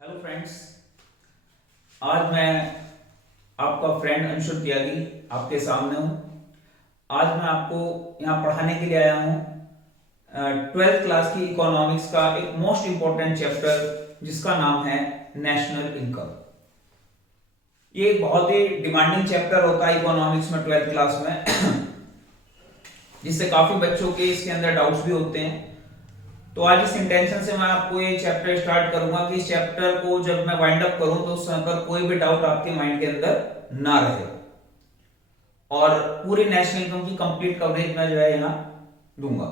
Hello friends. आज मैं आपका फ्रेंड अंशुल त्यागी आपके सामने हूँ। आज मैं आपको यहाँ पढ़ाने के लिए आया हूँ 12th क्लास की इकोनॉमिक्स का एक मोस्ट इम्पोर्टेंट चैप्टर जिसका नाम है नेशनल इनकम। ये एक बहुत ही डिमांडिंग चैप्टर होता है इकोनॉमिक्स में 12th क्लास में जिससे काफी बच्चों के इसके अंदर डाउट्स भी होते हैं। तो आज इस इंटेंशन से मैं आपको ये चैप्टर स्टार्ट करूंगा कि इस चैप्टर को जब मैं वाइंड अप करूं तो उस समय पर कोई भी डाउट आपके माइंड के अंदर ना रहे और पूरी नेशनल इनकम की कंप्लीट कवरेज मैं जो है यहाँ दूंगा।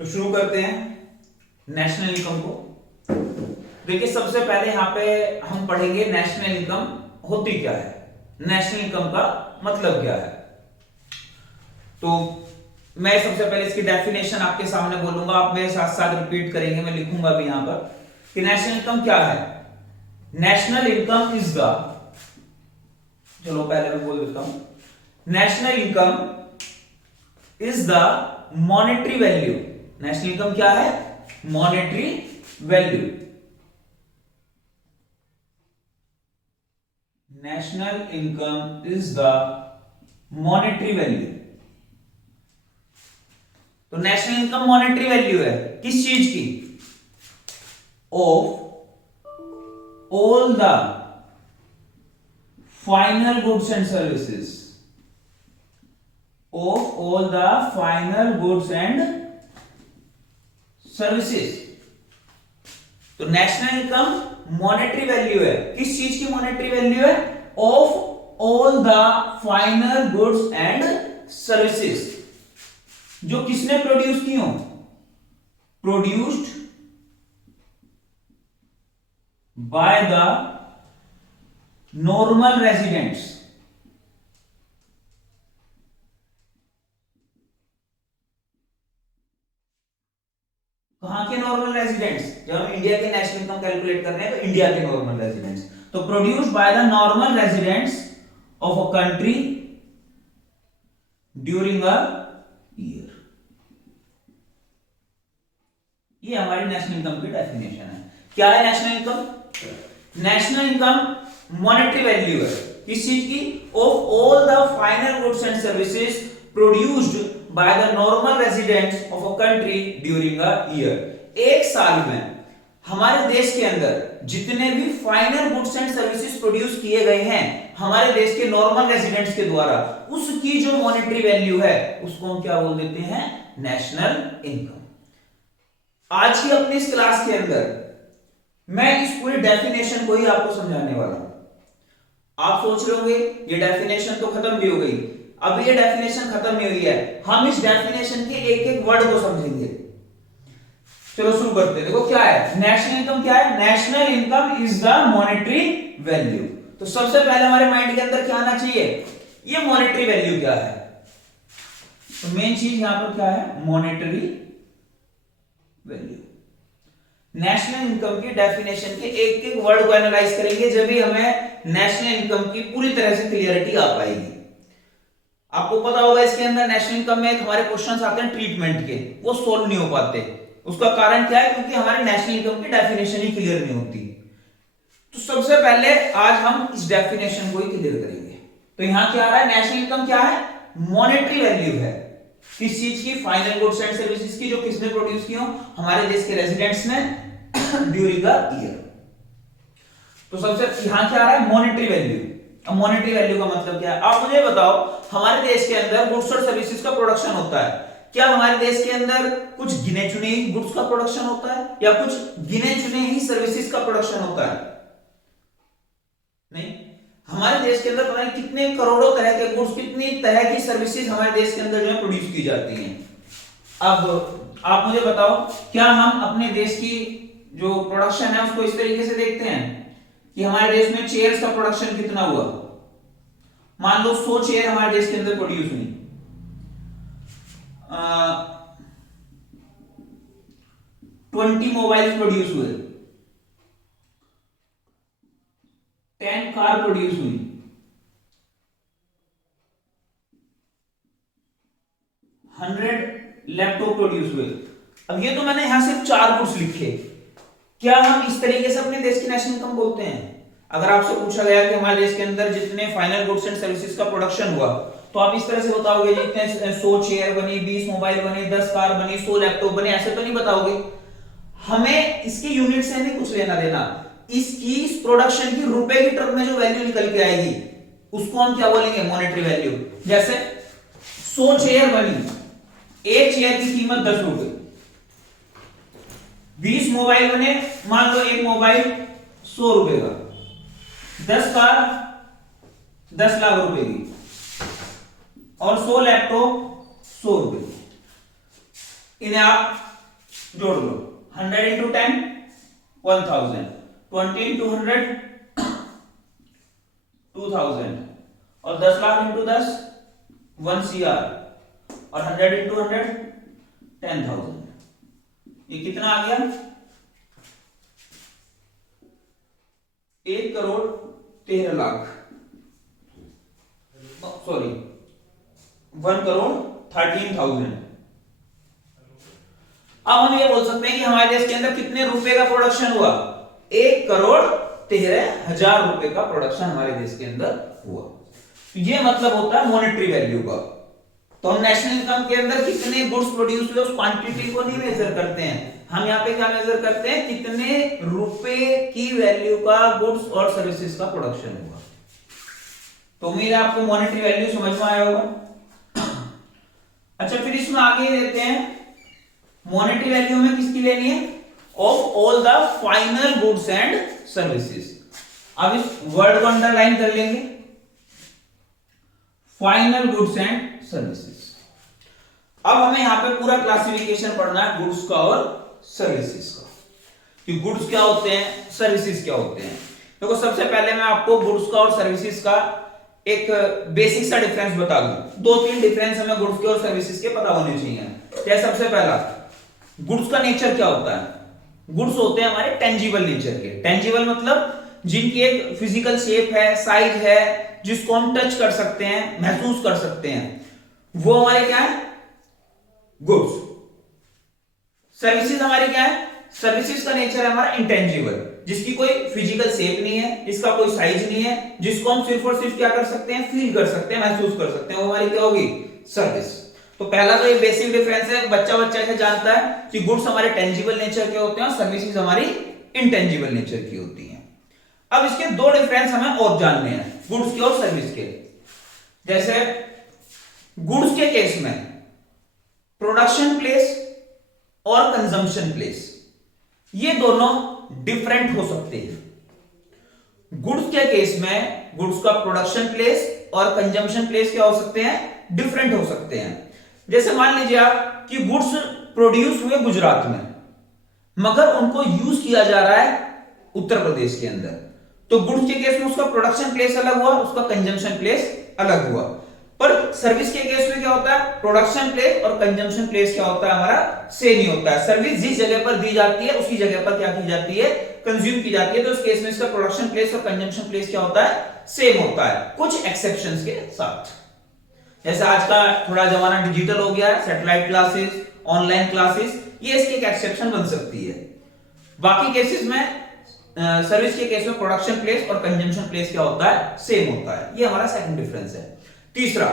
तो शुरू करते हैं नेशनल इनकम को। देखिए, सबसे पहले यहाँ पे हम पढ़ेंगे नेशनल इनकम होती क्या है, नेशनल इनकम का मतलब क्या है। तो मैं सबसे पहले इसकी डेफिनेशन आपके सामने बोलूंगा, आप मेरे साथ साथ रिपीट करेंगे, मैं लिखूंगा भी यहां पर कि नेशनल इनकम क्या है। नेशनल इनकम इज द, चलो पहले मैं बोल देता हूं, national income is the monetary value. National income क्या है? Monetary value. National income is the monetary value. तो नेशनल इनकम मॉनेटरी वैल्यू है किस चीज की? Of all the final goods and services. Of all the final goods and services. तो national income monetary value है किस चीज की? मॉनेटरी वैल्यू है of all the final goods and services जो किसने प्रोड्यूस की हो? Produced by the normal residents. कहां के नॉर्मल रेजिडेंट्स? जब हम इंडिया के नेशनल इनकम कैलकुलेट कर रहे हैं तो इंडिया के नॉर्मल रेजिडेंट्स। तो produced by the normal residents of a country during a year. ये हमारी नेशनल इनकम की डेफिनेशन है। क्या है national income? National income monetary value है किस चीज की? Of all the final goods and services produced by the normal residents of a country during a year. एक साल में हमारे देश के अंदर जितने भी final goods and services produce किए गए हैं हमारे देश के नॉर्मल रेजिडेंट्स के द्वारा, उसकी जो मॉनेटरी वैल्यू है उसको हम क्या बोल देते हैं? National income. आज की अपनी इस क्लास के अंदर मैं इस पूरी डेफिनेशन को ही आपको समझाने वाला हूं। आप सोच रहे होंगे ये डेफिनेशन तो खत्म भी हो गई। अब ये डेफिनेशन खत्म नहीं हुई है, हम इस डेफिनेशन के एक एक वर्ड को समझेंगे। चलो शुरू करते हैं। देखो क्या है नेशनल इनकम? क्या है? National income is the monetary value. तो सबसे पहले हमारे माइंड के अंदर क्या आना चाहिए? ये मॉनेटरी वैल्यू क्या है? तो मेन चीज यहां पर क्या है? Monetary value. नेशनल इनकम की डेफिनेशन के एक एक वर्ड को एनालाइज करेंगे जब भी हमें नेशनल इनकम की पूरी तरह से क्लियरिटी आ पाएगी। आपको पता होगा इसके अंदर नेशनल इनकम में हमारे क्वेश्चंस आते हैं ट्रीटमेंट के, वो सोल्व नहीं हो पाते। उसका कारण क्या है? क्योंकि हमारी नेशनल इनकम की डेफिनेशन ही क्लियर नहीं होती। तो सबसे पहले आज हम इस डेफिनेशन को ही क्लियर करेंगे। तो यहां क्या आ रहा है? नेशनल इनकम क्या है? मॉनेटरी वैल्यू है किस चीज की? फाइनल गुड्स एंड सर्विसेज की जो किसने प्रोड्यूस की हो? हमारे देश के रेजिडेंट्स ने ड्यूरिंग द ईयर। तो सबसे यहां क्या आ रहा है? Monetary value. अब मॉनेटरी वैल्यू का मतलब क्या है? आप मुझे बताओ, हमारे देश के अंदर गुड्स और सर्विसेज का प्रोडक्शन होता है। क्या हमारे देश के अंदर कुछ गिने चुने ही गुड्स का प्रोडक्शन होता है या कुछ गिने चुने ही सर्विसेज का प्रोडक्शन होता है? नहीं, हमारे देश के अंदर पता नहीं कितने करोड़ों तरह के गुड्स, कितनी तरह की सर्विसेज हमारे देश के अंदर जो है प्रोड्यूस की जाती हैं। अब आप मुझे बताओ, क्या हम अपने देश की जो प्रोडक्शन है उसको इस तरीके से देखते हैं कि हमारे देश में चेयर्स का प्रोडक्शन कितना हुआ? मान लो 100 चेयर हमारे देश के अंदर प्रोड्यूस हुई, 20 मोबाइल प्रोड्यूस हुए, 10 कार प्रोड्यूस हुई, 100 लैपटॉप प्रोड्यूस हुए। अब ये तो मैंने यहां सिर्फ 4 गुड्स लिखे, क्या हम इस तरीके से अपने देश की नेशनल इनकम बोलते हैं? अगर आपसे पूछा गया कि हमारे देश के अंदर जितने फाइनल गुड्स एंड सर्विसेज का प्रोडक्शन हुआ, तो आप इस तरह से बताओगे जितने 100 चेयर बनी, 20 मोबाइल बने, 10 कार बनी, 100 लैपटॉप बने, ऐसे तो नहीं बताओगे। हमें इसके यूनिट से नहीं कुछ लेना देना, इसकी इस प्रोडक्शन की रुपए की टर्म में जो वैल्यू निकल के आएगी उसको हम क्या बोलेंगे? Monetary value. जैसे 100 चेयर बनी, एक चेयर की कीमत 10 रुपए, 20 मोबाइल बने, मान लो एक मोबाइल 100 रुपए का, 10 कार 10 लाख रुपए की, और 100 लैपटॉप 100 रुपए। इन्हें आप जोड़ लो, 100 इंटू 10 1000, 20 इंटू 100 2000, और 10 लाख इंटू 10 1 CR, और 100 इंटू 100 10,000। ये कितना आ गया? 1 करोड़ 13 लाख, सॉरी 1 करोड़ 13,000। अब हम ये बोल सकते हैं कि हमारे देश के अंदर कितने रुपए का प्रोडक्शन हुआ? 1 करोड़ 13,000 रुपए का प्रोडक्शन हमारे देश के अंदर हुआ। ये मतलब होता है मॉनेटरी वैल्यू का। तो हम नेशनल इनकम के अंदर कितने गुड्स प्रोड्यूस हुए उस क्वांटिटी को नहीं मेजर करते हैं, हम यहाँ पे क्या मेजर करते हैं? कितने रुपए की वैल्यू का गुड्स और सर्विसेज का प्रोडक्शन हुआ। तो उम्मीद है आपको मॉनेटरी वैल्यू समझ में आया होगा। अच्छा, फिर इसमें आगे देते हैं मॉनेटरी वैल्यू में किसकी लेनी है? Of all the final goods and services. अब इस वर्ड को अंडरलाइन कर लेंगे, फाइनल गुड्स एंड सर्विसेज। अब हमें यहां पे पूरा क्लासिफिकेशन पढ़ना है गुड्स का और सर्विसेज का, कि गुड्स क्या होते हैं, सर्विसेज क्या होते हैं। देखो, सबसे पहले मैं आपको गुड्स का और सर्विसेज का एक बेसिक सा डिफरेंस बता दूं। 2-3 डिफरेंस हमें गुड्स के और सर्विसेज के पता होने चाहिए। क्या? सबसे पहला, गुड्स का नेचर क्या होता है? गुड्स होते हैं हमारे टेंजिबल नेचर के। टेंजिबल मतलब जिनकी एक फिजिकल शेप है, साइज है, जिसको हम टच कर सकते हैं, महसूस कर सकते हैं, वो हमारे क्या है? गुड्स। सर्विसेज हमारी क्या है? सर्विसेज का नेचर है हमारा इंटेंजिबल, जिसकी कोई फिजिकल शेप नहीं है, इसका कोई साइज नहीं है, जिसको हम सिर्फ और सिर्फ क्या कर सकते हैं? फील कर सकते हैं, महसूस कर सकते हैं, वो हमारी क्या होगी? सर्विस। तो पहला तो ये बेसिक डिफरेंस है, बच्चा ऐसे जानता है कि गुड्स हमारे टेंजिबल नेचर के होते हैं और सर्विसेज हमारी इंटेंजिबल नेचर की होती हैं। अब इसके 2 डिफरेंस हमें और जानने हैं गुड्स के और सर्विस के। जैसे गुड्स के केस में प्रोडक्शन प्लेस और कंजम्पशन प्लेस, ये दोनों डिफरेंट हो सकते हैं। गुड्स के केस में गुड्स का प्रोडक्शन प्लेस और कंजम्पशन प्लेस क्या हो सकते हैं? डिफरेंट हो सकते हैं। जैसे मान लीजिए आप कि गुड्स प्रोड्यूस हुए गुजरात में, मगर उनको यूज किया जा रहा है उत्तर प्रदेश के अंदर, तो गुड्स के केस में उसका प्रोडक्शन प्लेस अलग हुआ, उसका कंजम्पशन प्लेस अलग हुआ। पर सर्विस के केस में क्या होता है? प्रोडक्शन प्लेस और कंजम्पशन प्लेस क्या होता है? हमारा सेम ही होता है। सर्विस जिस जगह पर दी जाती है उसी जगह पर क्या की जाती है? कंज्यूम की जाती है। तो इस केस में इसका प्रोडक्शन प्लेस और कंजम्पशन प्लेस क्या होता है? सेम होता है, कुछ एक्सेप्शंस के साथ। जैसे आज का थोड़ा जमाना डिजिटल हो गया है, सैटेलाइट क्लासेस, ऑनलाइन क्लासेस, ये इसकी एक एक्सेप्शन बन सकती है। बाकी केसेस में सर्विस के केस में प्रोडक्शन प्लेस और कंजम्पशन प्लेस क्या होता है? सेम होता है। ये हमारा सेकंड डिफरेंस है। तीसरा,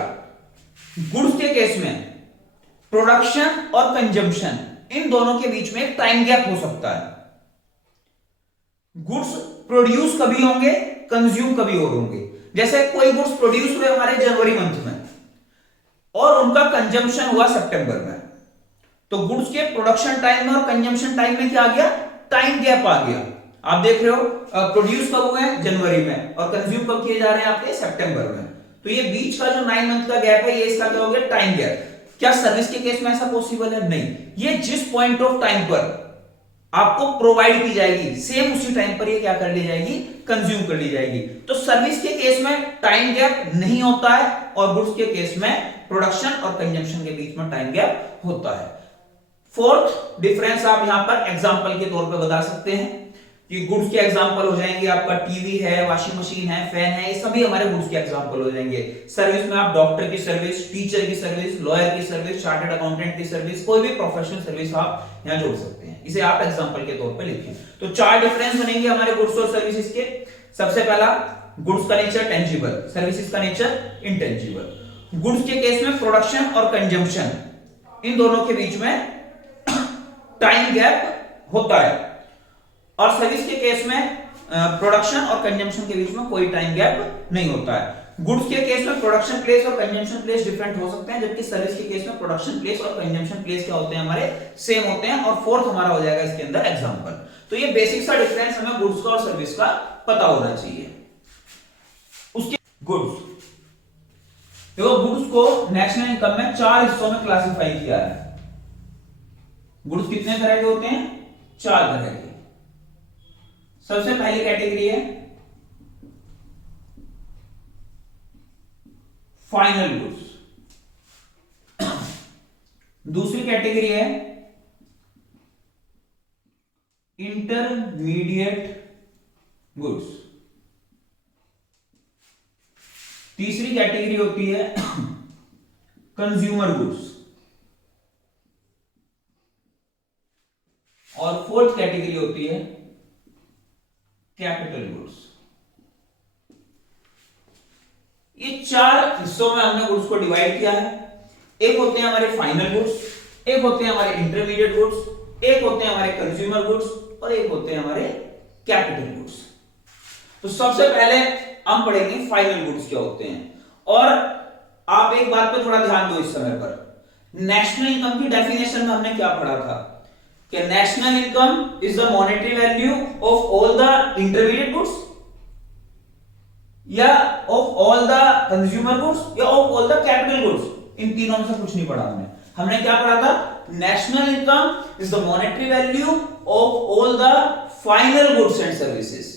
गुड्स के केस में प्रोडक्शन और कंजम्पशन, इन दोनों के बीच में एक टाइम गैप हो सकता है। गुड्स प्रोड्यूस कभी होंगे, कंज्यूम कभी और होंगे। जैसे कोई गुड्स प्रोड्यूस हुए हमारे जनवरी मंथ में और उनका कंजम्पशन हुआ सितंबर में, तो गुड्स के प्रोडक्शन टाइम में और कंजम्पशन टाइम में क्या आ गया? टाइम गैप आ गया। आप देख रहे हो प्रोड्यूस कब हुए हैं? जनवरी में, और कंज्यूम कब किए जा रहे हैं आपके? सितंबर में। तो ये बीच का जो 9 मंथ का गैप है, ये इसका क्या हो गया? Time gap. क्या सर्विस के केस में ऐसा पॉसिबल है? नहीं। ये जिस पॉइंट ऑफ टाइम पर आपको प्रोवाइड की जाएगी, सेम उसी टाइम पर ये क्या कर ली जाएगी? कंज्यूम कर ली जाएगी। तो सर्विस के केस में टाइम गैप नहीं होता है, और गुड्स के केस में प्रोडक्शन और कंजम्पशन के बीच में टाइम गैप होता है। फोर्थ डिफरेंस आप यहां पर एग्जांपल के तौर पर बता सकते हैं कि गुड्स के एग्जांपल हो जाएंगे आपका टीवी है, वॉशिंग मशीन है, फैन है, ये सभी हमारे गुड्स के एग्जांपल हो जाएंगे। सर्विस में आप डॉक्टर की सर्विस, टीचर की सर्विस, लॉयर की सर्विस, चार्टर्ड अकाउंटेंट की सर्विस, कोई भी प्रोफेशनल सर्विस आप यहां जोड़ सकते हैं। इसे आप एग्जांपल के तौर पे लिखें। तो 4 डिफरेंस बनेंगे हमारे गुड्स और सर्विसेज के। सबसे पहला, गुड्स का नेचर टेंजिबल, सर्विसेज का नेचर इंटेंजिबल। गुड्स के केस में प्रोडक्शन और कंजम्पशन, इन दोनों के बीच में टाइम गैप होता है, और सर्विस के केस में प्रोडक्शन और कंजम्पशन के बीच में कोई टाइम गैप नहीं होता है। गुड्स के केस में प्रोडक्शन प्लेस और कंजम्पशन प्लेस डिफरेंट हो सकते हैं, जबकि सर्विस के केस में प्रोडक्शन प्लेस और कंजम्पशन प्लेस क्या होते हैं, हमारे सेम होते हैं। और फोर्थ हमारा हो जाएगा इसके अंदर एग्जांपल। तो ये बेसिक सा डिफरेंस हमें गुड्स का और सर्विस का पता होना चाहिए। उसके गुड्स, देखो गुड्स को नेशनल इनकम में 4 हिस्सों में क्लासिफाई किया है। गुड्स कितने तरह के होते हैं? 4 तरह के। सबसे पहली कैटेगरी है फाइनल गुड्स, दूसरी कैटेगरी है इंटरमीडिएट गुड्स, तीसरी कैटेगरी होती है कंज्यूमर गुड्स, और फोर्थ कैटेगरी होती है कैपिटल गुड्स। ये 4 हिस्सों में हमने गुड्स को डिवाइड किया है। एक होते हैं हमारे फाइनल गुड्स, एक होते हैं हमारे इंटरमीडिएट गुड्स, एक होते हैं हमारे कंज्यूमर गुड्स, और एक होते हैं हमारे कैपिटल गुड्स। तो सबसे पहले हम पढ़ेंगे फाइनल गुड्स क्या होते हैं। और आप एक बात पे थोड़ा ध्यान दो इस समय पर, नेशनल इनकम की डेफिनेशन में हमने क्या पढ़ा था कि national income is the monetary value of all the intermediate goods, या of all the consumer goods, या of all the capital goods. इन तीनों में से कुछ नहीं पढ़ा हमने क्या पढ़ा था? National income is the monetary value of all the final goods and services.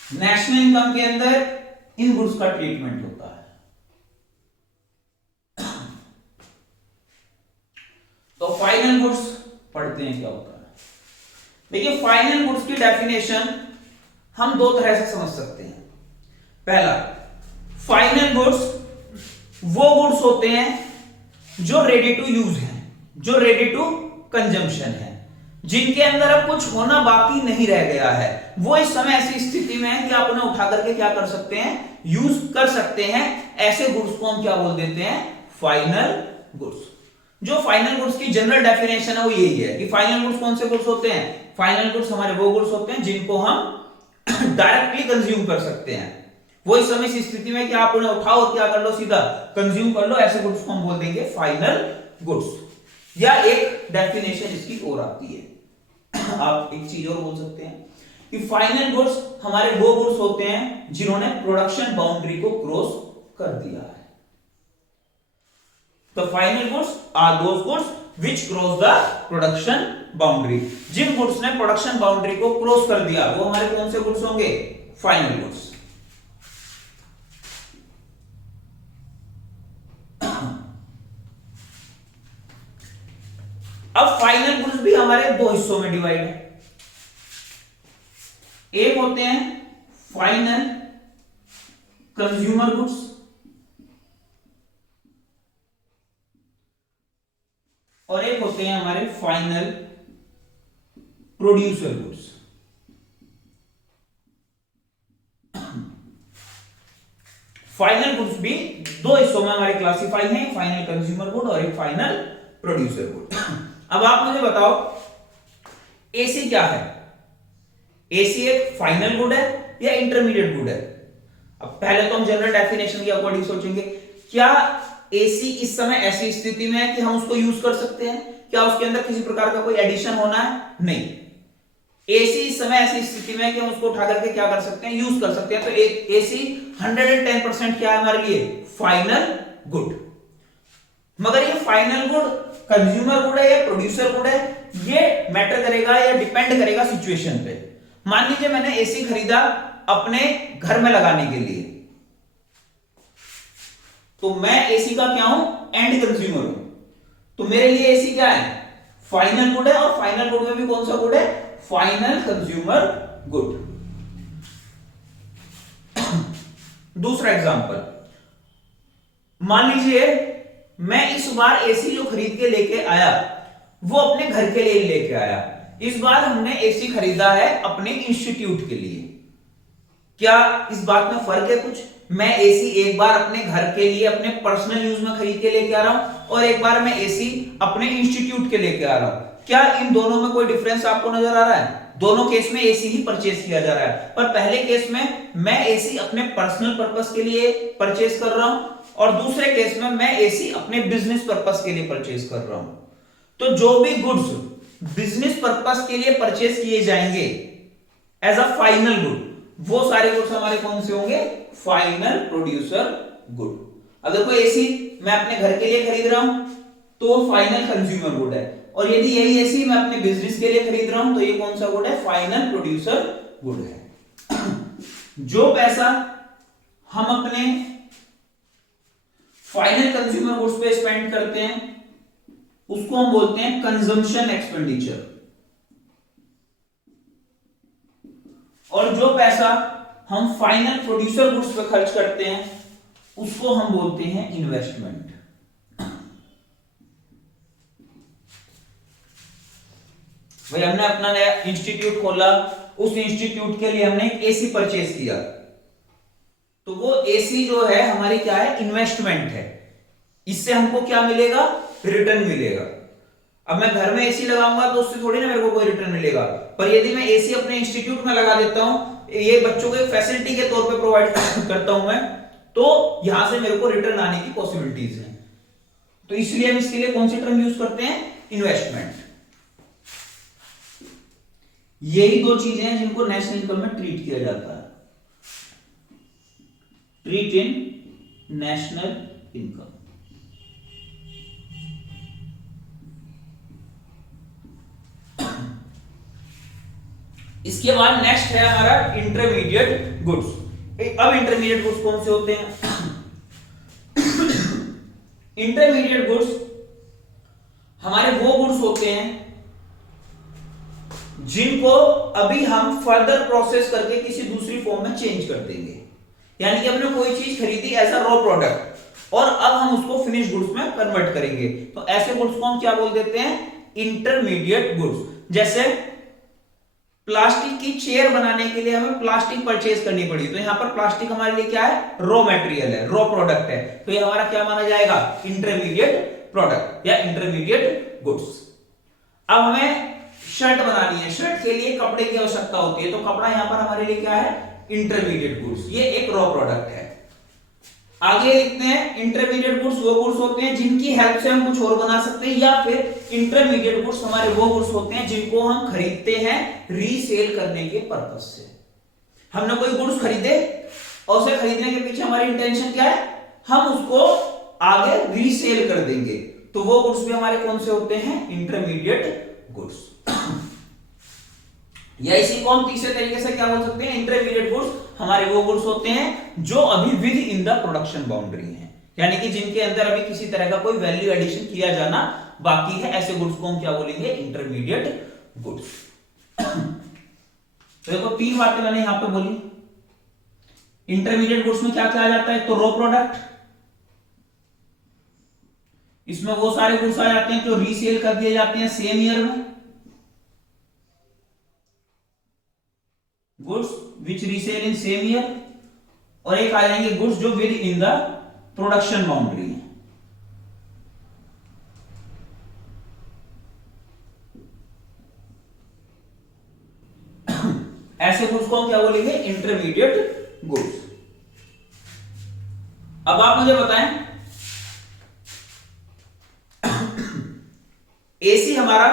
National income के अंदर इन गुड्स का ट्रीटमेंट होता है। तो फाइनल गुड्स पढ़ते हैं क्या होता है। देखिए फाइनल गुड्स की डेफिनेशन हम 2 तरह से समझ सकते हैं। पहला, फाइनल गुड्स वो गुड्स होते हैं जो रेडी टू यूज हैं, जो रेडी टू कंजम्पशन है, जिनके अंदर अब कुछ होना बाकी नहीं रह गया है। वो इस समय ऐसी स्थिति में है कि आप उन्हें उठा करके क्या कर सकते हैं, यूज कर सकते हैं। ऐसे गुड्स को हम क्या बोल देते हैं? Final goods. जो फाइनल गुड्स की जनरल डेफिनेशन है वो यही है कि फाइनल गुड्स कौन से गुड्स होते हैं? फाइनल गुड्स हमारे वो गुड्स होते हैं जिनको हम डायरेक्टली कंज्यूम कर सकते हैं। वो इस समय इस स्थिति में कि आप उन्हें उठाओ और क्या कर लो, सीधा कंज्यूम कर लो। ऐसे गुड्स को हम बोल देंगे फाइनल गुड्स। या एक डेफिनेशन इसकी और आती है, आप एक चीज और बोल सकते हैं कि फाइनल गुड्स हमारे वो गुड्स होते हैं जिन्होंने प्रोडक्शन बाउंड्री को क्रॉस कर दिया है। तो final goods are those goods which cross the production boundary. जिन गुड्स ने प्रोडक्शन बाउंड्री को क्रॉस कर दिया वो हमारे कौन से गुड्स होंगे? Final goods. अब फाइनल गुड्स भी हमारे 2 हिस्सों में डिवाइड है। एक होते हैं फाइनल कंज्यूमर गुड्स, और एक होते हैं हमारे final producer goods. Final goods भी 2 हिस्सों में हमारे क्लासिफाई हैं, फाइनल कंज्यूमर गुड और एक फाइनल प्रोड्यूसर गुड। अब आप मुझे बताओ एसी क्या है? एसी एक फाइनल गुड है या इंटरमीडिएट गुड है? अब पहले तो हम जनरल डेफिनेशन के अकॉर्डिंग सोचेंगे, क्या एसी इस समय ऐसी स्थिति में है कि हम उसको यूज कर सकते हैं? क्या उसके अंदर किसी प्रकार का कोई एडिशन होना है? नहीं। एसी इस समय ऐसी स्थिति में है कि हम उसको उठा करके क्या कर सकते हैं, यूज कर सकते हैं। तो एसी 110% क्या है हमारे लिए? Final good. मगर ये फाइनल गुड कंज्यूमर गुड है या प्रोड्यूसर गुड है, ये मैटर करेगा या डिपेंड करेगा सिचुएशन पे। मान लीजिए मैंने एसी खरीदा अपने घर में लगाने के लिए, तो मैं एसी का क्या हूं? एंड कंज्यूमर हूं। तो मेरे लिए एसी क्या है? फाइनल गुड है। और फाइनल गुड में भी कौन सा गुड है? Final consumer good. दूसरा एग्जांपल, मान लीजिए मैं इस बार एसी जो खरीद के लेके आया वो अपने घर के लिए लेके आया। इस बार हमने एसी खरीदा है अपने इंस्टीट्यूट के लिए। क्या इस बात में फर्क है कुछ? मैं एसी एक बार अपने घर के लिए अपने पर्सनल यूज में खरीद के लेके आ रहा हूं और एक बार मैं एसी अपने इंस्टीट्यूट के लेके आ रहा हूं। क्या इन दोनों में कोई डिफरेंस आपको नजर आ रहा है? दोनों केस में एसी ही परचेज किया जा रहा है, पर पहले केस में मैं एसी अपने पर्सनल पर्पस के लिए परचेज कर रहा हूं और दूसरे केस में मैं एसी अपने बिजनेस पर्पस के लिए परचेज कर रहा हूं। तो जो भी गुड्स बिजनेस पर्पस के लिए परचेज किए जाएंगे एज अ फाइनल गुड, वो सारे गुड्स हमारे कौन से होंगे? Final producer good. अगर कोई एसी मैं अपने घर के लिए खरीद रहा हूं तो वो फाइनल कंज्यूमर गुड है, और यदि यही एसी मैं अपने बिजनेस के लिए खरीद रहा हूं तो ये कौन सा गुड है? फाइनल प्रोड्यूसर गुड है। जो पैसा हम अपने फाइनल कंज्यूमर गुड्स पे स्पेंड करते हैं उसको हम बोलते हैं कंजम्पशन एक्सपेंडिचर, और जो पैसा हम फाइनल प्रोड्यूसर गुड्स पे खर्च करते हैं उसको हम बोलते हैं इन्वेस्टमेंट। भाई हमने अपना नया इंस्टीट्यूट खोला, उस इंस्टीट्यूट के लिए हमने एक एसी परचेज किया, तो वो एसी जो है हमारी क्या है? इन्वेस्टमेंट है। इससे हमको क्या मिलेगा? रिटर्न मिलेगा। अब मैं घर में एसी लगाऊंगा तो उससे थोड़ी ना मेरे को कोई रिटर्न मिलेगा, पर यदि मैं एसी अपने इंस्टीट्यूट में लगा देता हूं, ये बच्चों को एक फैसिलिटी के तौर पे प्रोवाइड करता हूं मैं, तो यहां से मेरे को रिटर्न आने की पॉसिबिलिटीज हैं। तो इसलिए हम इसके लिए कौन सी टर्म यूज करते हैं? इन्वेस्टमेंट। यही दो चीजें हैं जिनको नेशनल इनकम में ट्रीट किया जाता है। ट्रीट इन नेशनल इनकम। इसके बाद नेक्स्ट है हमारा इंटरमीडिएट गुड्स। अब इंटरमीडिएट गुड्स कौन से होते हैं? इंटरमीडिएट गुड्स हमारे वो गुड्स होते हैं जिनको अभी हम फर्दर प्रोसेस करके किसी दूसरी फॉर्म में चेंज कर देंगे। यानी कि हमने कोई चीज खरीदी एज अ रॉ प्रोडक्ट और अब हम उसको फिनिश गुड्स में कन्वर्ट करेंगे, तो ऐसे गुड्स को हम क्या बोल देते हैं? Intermediate goods. जैसे प्लास्टिक की चेयर बनाने के लिए हमें प्लास्टिक परचेज करनी पड़ी, तो यहां पर प्लास्टिक हमारे लिए क्या है? रॉ मटेरियल है, रॉ प्रोडक्ट है, तो ये हमारा क्या माना जाएगा? इंटरमीडिएट प्रोडक्ट या इंटरमीडिएट गुड्स। अब हमें शर्ट बनानी है, शर्ट के लिए कपड़े की आवश्यकता होती है, तो कपड़ा यहां पर हमारे लिए क्या है? इंटरमीडिएट गुड्स, ये एक रॉ प्रोडक्ट है। आगे लिखते हैं इंटरमीडिएट गुड्स वो गुड्स होते हैं जिनकी हेल्प से हम कुछ और बना सकते हैं, या फिर इंटरमीडिएट गुड्स हमारे वो गुड्स होते हैं जिनको हम खरीदते हैं रीसेल करने के पर्पस से। हमने कोई गुड्स खरीदे और उसे खरीदने के पीछे हमारी इंटेंशन क्या है? हम उसको आगे रीसेल कर देंगे, तो वो गुड्स भी हमारे कौन से होते हैं? Intermediate goods. या इसी को हम तीसरे तरीके से क्या बोल सकते हैं? इंटरमीडिएट गुड्स हमारे वो गुड्स होते हैं जो अभी with in the production boundary हैं, यानी कि जिनके अंदर अभी किसी तरह का कोई वैल्यू एडिशन किया जाना बाकी है, ऐसे गुड्स को हम क्या बोलेंगे? Intermediate goods. तो देखो तीन बातें मैंने यहां पे बोली। इंटरमीडिएट गुड्स में क्या क्या आ जाता है? तो रॉ प्रोडक्ट, इसमें वो सारे गुड्स आ जाते हैं जो रीसेल कर दिए जाते हैं सेम ईयर में, goods which resale in same year, और एक आ जाएंगे गुड्स जो with in the production boundary है। ऐसे गुड्स को हम क्या बोलेंगे? Intermediate goods. अब आप मुझे बताएं एसी हमारा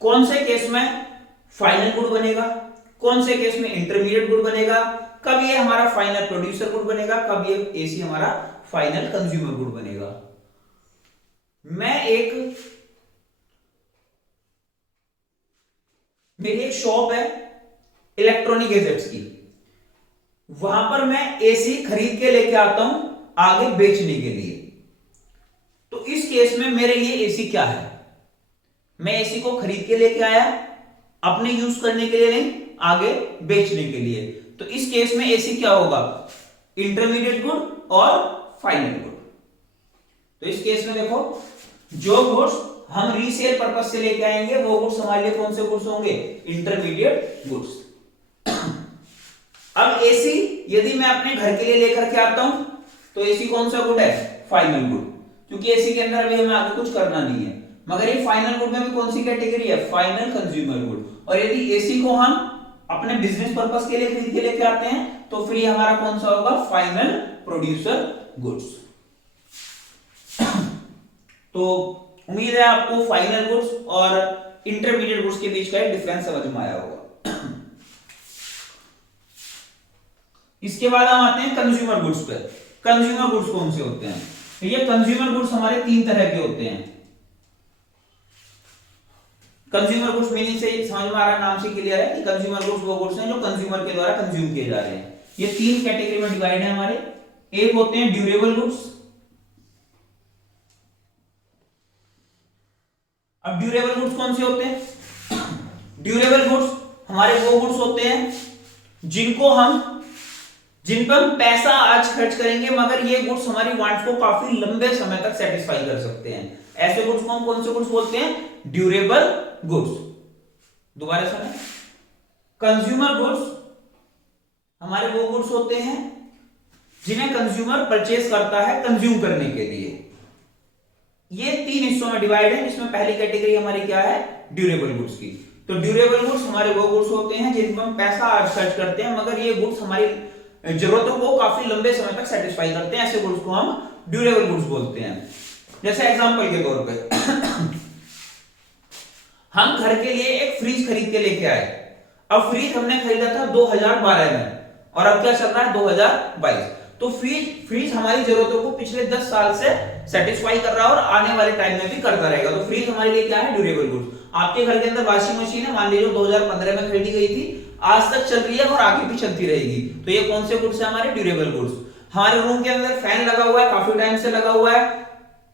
कौन से केस में फाइनल गुड बनेगा, कौन से केस में इंटरमीडिएट गुड बनेगा, कब ये हमारा फाइनल प्रोड्यूसर गुड बनेगा, कब ये एसी हमारा फाइनल कंज्यूमर गुड बनेगा। मेरी एक शॉप है इलेक्ट्रॉनिक गैजेट्स की, वहां पर मैं एसी खरीद के लेके आता हूं आगे बेचने के लिए। तो इस केस में मेरे लिए एसी क्या है? मैं एसी को खरीद के लेके आया, अपने यूज करने के लिए नहीं, आगे बेचने के लिए। तो इस केस में एसी क्या होगा? इंटरमीडिएट गुड और फाइनल गुड। तो इस केस में देखो जो गुड्स हम रीसेल पर्पस से लेके आएंगे वो गुड्स हमारे लिए कौन से गुड्स होंगे, इंटरमीडिएट गुड्स। अब एसी यदि मैं अपने घर के लिए लेकर के आता हूं तो एसी कौन सा गुड है, फाइनल गुड, क्योंकि एसी के अंदर अभी हमें आगे कुछ करना नहीं है। मगर ये फाइनल गुड में भी कौन सी कैटेगरी है, फाइनल कंज्यूमर गुड। और यदि एसी को हम अपने बिजनेस पर्पस के लिए खरीद के लेके आते हैं तो फिर ये हमारा कौन सा होगा, फाइनल प्रोड्यूसर गुड्स। तो उम्मीद है आपको फाइनल गुड्स और इंटरमीडिएट गुड्स के बीच का एक डिफरेंस समझ में आया होगा। इसके बाद हम आते हैं कंज्यूमर गुड्स पे। कंज्यूमर गुड्स कौन से होते हैं, तो ये कंज्यूमर गुड्स हमारे तीन तरह के होते हैं। कंज्यूमर गुड्स मीनिंग से समझ में आ रहा है, नाम से क्लियर है कि कंज्यूमर गुड्स वो गुड्स हैं जो कंज्यूमर के द्वारा कंज्यूम किए जा रहे हैं। ये तीन कैटेगरी में डिवाइड है हमारे। एक होते हैं ड्यूरेबल गुड्स। अब ड्यूरेबल गुड्स कौन से होते हैं, ड्यूरेबल गुड्स हमारे वो गुड्स होते हैं जिन पर हम पैसा आज खर्च करेंगे मगर ये गुड्स हमारी वांट्स को काफी लंबे समय तक सेटिस्फाई कर सकते हैं। ऐसे गुड्स को हम कौन से गुड्स बोलते हैं, ड्यूरेबल गुड्स। दोबारा सुने, कंज्यूमर गुड्स हमारे वो गुड्स होते हैं जिन्हें कंज्यूमर परचेज करता है कंज्यूम करने के लिए। ये तीन हिस्सों में डिवाइड है, जिसमें पहली कैटेगरी हमारी क्या है, ड्यूरेबल गुड्स की। तो ड्यूरेबल गुड्स हमारे वो गुड्स होते हैं जिन पर हम पैसा आज खर्च करते हैं मगर ये गुड्स हमारी जरूरतों को काफी लंबे समय तक सेटिस्फाई करते हैं। ऐसे गुड्स को हम ड्यूरेबल गुड्स बोलते हैं। जैसे एग्जांपल के तौर पे हम घर के लिए एक फ्रिज खरीद के लेके आए। अब फ्रिज हमने खरीदा था 2012 में और अब क्या चल रहा है, 2022। तो फ्रिज हमारी जरूरतों को पिछले 10 साल से सेटिस्फाई कर रहा है और आने वाले टाइम में भी करता रहेगा। तो फ्रिज हमारे लिए क्या है, ड्यूरेबल गुड्स। आपके घर के अंदर वॉशिंग मशीन है, मान लीजिए 2015 में खरीदी गई थी, आज तक चल रही है और आगे भी चलती रहेगी। तो ये कौन से गुड्स है, हमारे ड्यूरेबल गुड्स। हमारे रूम के अंदर फैन लगा हुआ है, काफी टाइम से लगा हुआ है,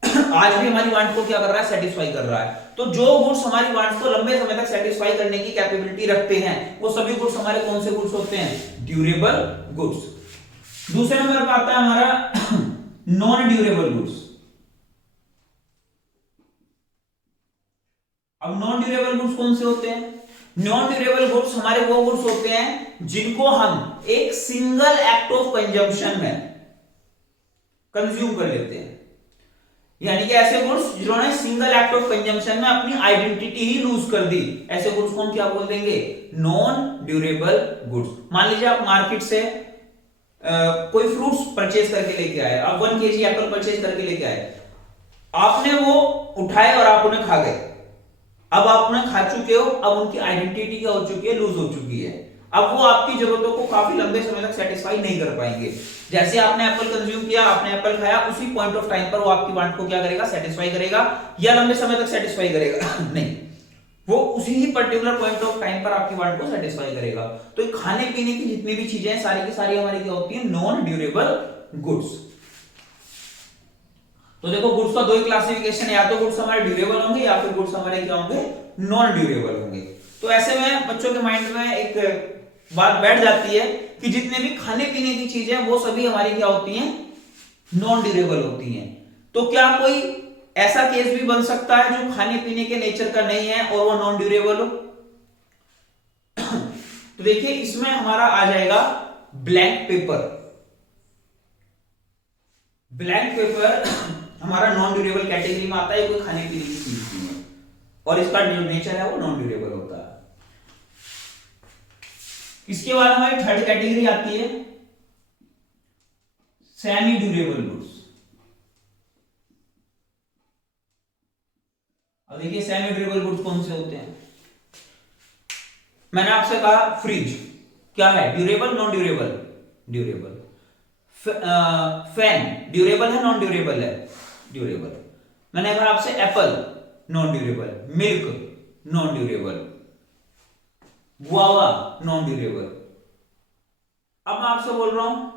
आज भी हमारी वांट को क्या कर रहा है, सेटिस्फाई कर रहा है। तो जो गुड्स हमारी वांट्स को लंबे समय तक सेटिस्फाई करने की कैपेबिलिटी रखते हैं वो सभी गुड्स हमारे कौन से गुड्स होते हैं, ड्यूरेबल गुड्स। दूसरे नंबर पर आता है हमारा नॉन ड्यूरेबल गुड्स। अब नॉन ड्यूरेबल गुड्स कौन से होते हैं, नॉन ड्यूरेबल गुड्स हमारे वो गुड्स होते हैं जिनको हम एक सिंगल एक्ट ऑफ कंजम्पशन में कंज्यूम कर लेते हैं। यानी कि ऐसे गुड्स जिन्होंने सिंगल एक्ट ऑफ कंजम्पशन में अपनी आइडेंटिटी ही लूज कर दी, ऐसे गुड्स को हम क्या बोल देंगे, नॉन ड्यूरेबल गुड्स। मान लीजिए आप मार्केट से कोई फ्रूट्स परचेज करके लेके आए, आप 1 kg एप्पल परचेज करके लेके आए, आपने वो उठाए और आप उन्हें खा गए। अब आप उन्हें खा चुके हो, अब उनकी आइडेंटिटी क्या हो चुकी है, लूज हो चुकी है। अब वो आपकी जरूरतों को काफी लंबे समय तक सेटिस्फाई नहीं कर पाएंगे। जैसे आपने एप्पल कंज्यूम किया, आपने एप्पल खाया, उसी पॉइंट ऑफ टाइम पर वो आपकी वांट को क्या करेगा, सेटिस्फाई करेगा, या लंबे समय तक सेटिस्फाई करेगा नहीं, वो उसी ही पर्टिकुलर पॉइंट ऑफ टाइम पर आपकी वांट को सेटिस्फाई करेगा। तो खाने पीने की जितनी भी चीजें हैं सारी की सारी हमारी क्या होती है, नॉन ड्यूरेबल गुड्स। तो देखो गुड्स का दो ही क्लासिफिकेशन, या तो गुड्स हमारे ड्यूरेबल होंगे या फिर गुड्स हमारे क्या होंगे, नॉन ड्यूरेबल होंगे। तो ऐसे में बच्चों के माइंड में एक बात बैठ जाती है कि जितने भी खाने पीने की चीजें वो सभी हमारी क्या होती हैं, नॉन ड्यूरेबल होती हैं। तो क्या कोई ऐसा केस भी बन सकता है जो खाने पीने के नेचर का नहीं है और वो नॉन ड्यूरेबल हो? तो देखिए इसमें हमारा आ जाएगा ब्लैंक पेपर। ब्लैंक पेपर हमारा नॉन ड्यूरेबल कैटेगरी में आता है, कोई खाने पीने की चीज नहीं है और इसका जो नेचर है वो नॉन ड्यूरेबल होता है। इसके बाद हमारी थर्ड कैटेगरी आती है सेमी ड्यूरेबल गुड्स। अब देखिए सेमी ड्यूरेबल गुड्स कौन से होते हैं। मैंने आपसे कहा फ्रिज क्या है, durable non durable, durable. Fan durable है नॉन ड्यूरेबल है, ड्यूरेबल। मैंने कहा आपसे Apple non durable, milk non durable, guava non durable. अब मैं आपसे बोल रहा हूं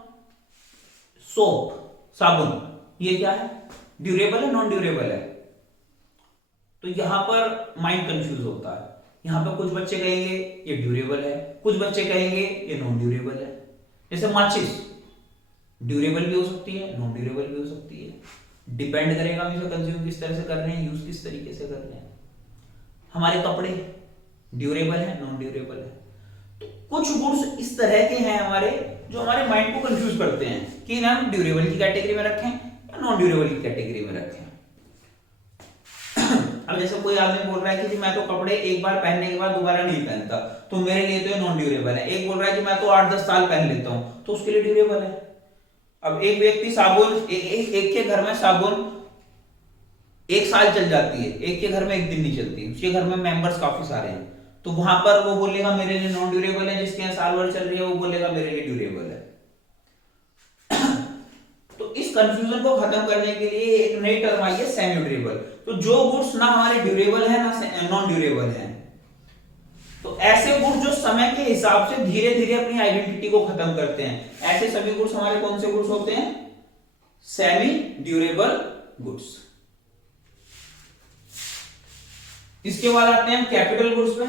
सोप, साबुन, ये क्या है, ड्यूरेबल है नॉन ड्यूरेबल है? तो यहां पर माइंड कंफ्यूज होता है। यहां पर कुछ बच्चे कहेंगे ये ड्यूरेबल है, कुछ बच्चे कहेंगे ये नॉन ड्यूरेबल है। जैसे माचिस ड्यूरेबल भी हो सकती है, नॉन ड्यूरेबल भी हो सकती है। डिपेंड करेगा हम इसे कंज्यूम किस तरह से कर रहे हैं, यूज किस तरीके से कर रहे हैं। हमारे कपड़े ड्यूरेबल है, नॉन ड्यूरेबल है। तो कुछ गुड्स इस तरह के हैं हमारे जो हमारे माइंड को कंफ्यूज करते हैं कि हम ड्यूरेबल की कैटेगरी में रखें या नॉन ड्यूरेबल की कैटेगरी में रखें। अब जैसे कोई आदमी बोल रहा है कि मैं तो कपड़े एक बार पहनने के बाद दोबारा नहीं पहनता, तो मेरे लिए तो ये नॉन ड्यूरेबल है। एक बोल रहा है कि मैं तो 8-10 साल पहन लेता हूं, तो उसके लिए ड्यूरेबल है। अब एक व्यक्ति साबुन एक के घर में साबुन 1 साल चल जाती है, एक के घर में 1 दिन नहीं चलती, उसके घर में मेंबर्स काफी सारे हैं, तो वहां पर वो बोलेगा मेरे लिए नॉन ड्यूरेबल है। जिसके यहाँ साल भर चल रही है वो बोलेगा मेरे लिए ड्यूरेबल है। तो इस कंफ्यूजन को खत्म करने के लिए एक नई टर्म आई है सेमी ड्यूरेबल। तो जो गुड्स ना हमारे ड्यूरेबल है ना नॉन ड्यूरेबल है, तो ऐसे गुड्स जो समय के हिसाब से धीरे धीरे अपनी आइडेंटिटी को खत्म करते हैं, ऐसे सभी गुड्स हमारे कौन से गुड्स होते हैं? Semi durable goods. इसके बाद आते हैं कैपिटल गुड्स पे।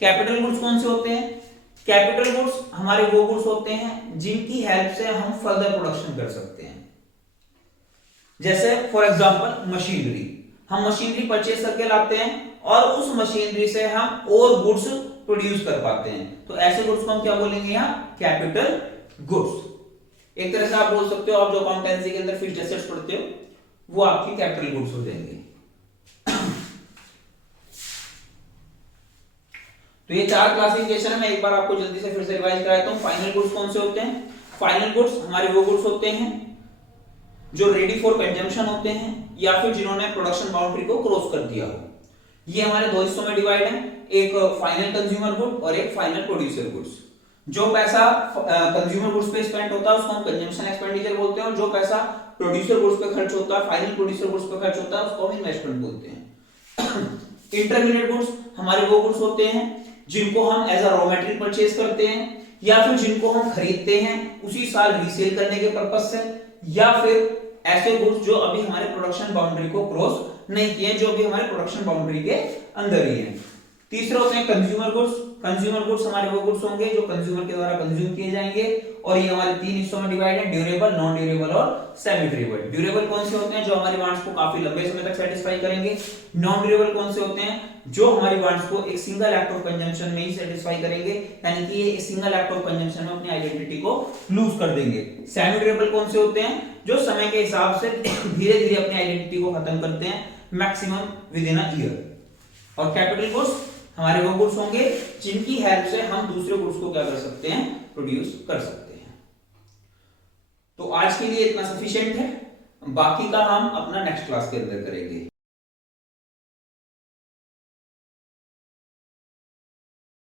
कैपिटल गुड्स कौन से होते हैं? कैपिटल गुड्स हमारे वो गुड्स होते हैं जिनकी हेल्प से हम फर्दर प्रोडक्शन कर सकते हैं। जैसे फॉर एग्जांपल मशीनरी, हम मशीनरी परचेज करके लाते हैं और उस मशीनरी से हम और गुड्स प्रोड्यूस कर पाते हैं, तो ऐसे गुड्स को हम क्या बोलेंगे? यहाँ कैपिटल गुड्स। एक तरह से आप बोल सकते हो, आप जो अकाउंटेंसी के अंदर फिक्स्ड एसेट्स पढ़ते हो वो आपकी कैपिटल गुड्स हो जाएंगे। तो ये 4 क्लासिफिकेशन है, मैं एक बार आपको जल्दी से फिर से रिवाइज कराता हूं। फाइनल गुड्स कौन से होते हैं? फाइनल गुड्स हमारे वो गुड्स होते हैं जो रेडी फॉर कंजम्पशन होते हैं या फिर जिन्होंने प्रोडक्शन बाउंड्री को क्रॉस कर दिया हो। ये हमारे 2 हिस्सों में डिवाइड है, एक फाइनल कंज्यूमर गुड और एक फाइनल प्रोड्यूसर गुड्स। जो पैसा कंज्यूमर गुड्स पे स्पेंड होता है उसको हम कंजम्पशन एक्सपेंडिचर बोलते हैं, और जो पैसा प्रोड्यूसर गुड्स पे खर्च होता है, फाइनल प्रोड्यूसर गुड्स पे खर्च होता है, उसको हम इन्वेस्टमेंट बोलते हैं। इंटरमीडिएट गुड्स हमारे वो गुड्स होते हैं जिनको हम as a raw material purchase करते हैं या फिर जिनको हम खरीदते हैं उसी साल रीसेल करने के पर्पज से, या फिर ऐसे गुड्स जो अभी हमारे प्रोडक्शन बाउंड्री को क्रॉस नहीं किए, जो अभी हमारे प्रोडक्शन बाउंड्री के अंदर ही है। तीसरा होते हैं कंज्यूमर गुड्स। कंज्यूमर गुड्स हमारे वो गुड्स होंगे जो कंज्यूमर के द्वारा कंज्यूम किए जाएंगे, और ये हमारे 3 हिस्सों में डिवाइड है, ड्यूरेबल, नॉन ड्यूरेबल और सेमी ड्यूरेबल। ड्यूरेबल कौन से होते हैं? जो हमारी वांट्स को काफी लंबे समय तक सेटिस्फाई करेंगे। नॉन ड्यूरेबल कौन से होते हैं? जो हमारी वांट्स को एक सिंगल एक्ट ऑफ कंजम्पशन में ही सेटिस्फाई करेंगे, यानी कि ये सिंगल एक्ट ऑफ कंजम्पशन में अपनी आइडेंटिटी को लूज कर देंगे। सेमी ड्यूरेबल कौन से होते हैं? जो समय के हिसाब से धीरे धीरे अपनी आइडेंटिटी को खत्म करते हैं, maximum with in a year. और कैपिटल गुड्स हमारे वो गुड्स होंगे जिनकी हेल्प से हम दूसरे गुड्स को क्या कर सकते हैं? प्रोड्यूस कर सकते हैं। तो आज के लिए इतना सफिशिएंट है, बाकी का हम अपना नेक्स्ट क्लास के अंदर करेंगे।